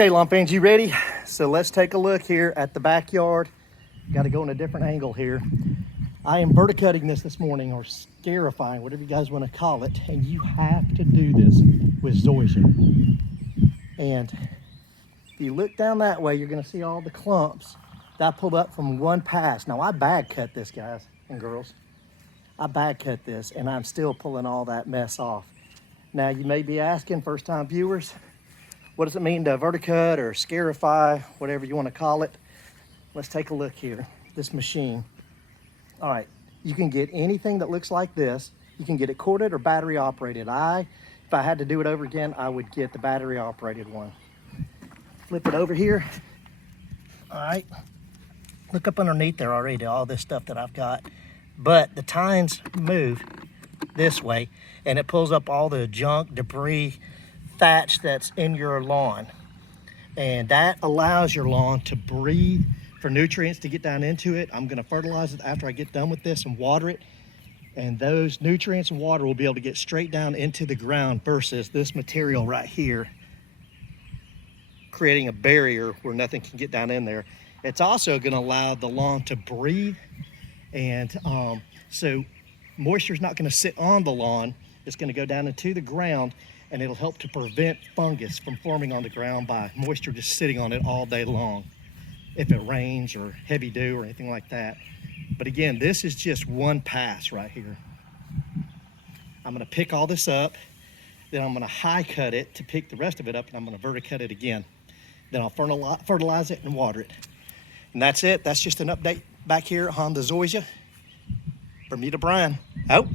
Okay, lawn fans, you ready? So let's take a look here at the backyard. Got to go in a different angle here. I am verticutting this morning, or scarifying, whatever you guys want to call it. And you have to do this with Zoysia. And if you look down that way, you're going to see all the clumps that I pulled up from one pass. Now I bag cut this, guys and girls. I bag cut this, and I'm still pulling all that mess off. Now you may be asking, first time viewers, what does it mean to verticut or scarify, whatever you want to call it? Let's take a look here. This machine. All right, you can get anything that looks like this. You can get it corded or battery operated. If I had to do it over again, I would get the battery operated one. Flip it over here. All right, look up underneath there already, all this stuff that I've got. But the tines move this way, and it pulls up all the junk, debris, thatch that's in your lawn. And that allows your lawn to breathe for nutrients to get down into it. I'm gonna fertilize it after I get done with this and water it. And those nutrients and water will be able to get straight down into the ground versus this material right here, creating a barrier where nothing can get down in there. It's also gonna allow the lawn to breathe. And so moisture is not gonna sit on the lawn. It's gonna go down into the ground, and it'll help to prevent fungus from forming on the ground by moisture just sitting on it all day long, if it rains or heavy dew or anything like that. But again, this is just one pass right here. I'm gonna pick all this up, then I'm gonna high cut it to pick the rest of it up, and I'm gonna verticut it again. Then I'll fertilize it and water it. And that's it. That's just an update back here on the Zoysia. From me to Brian, out.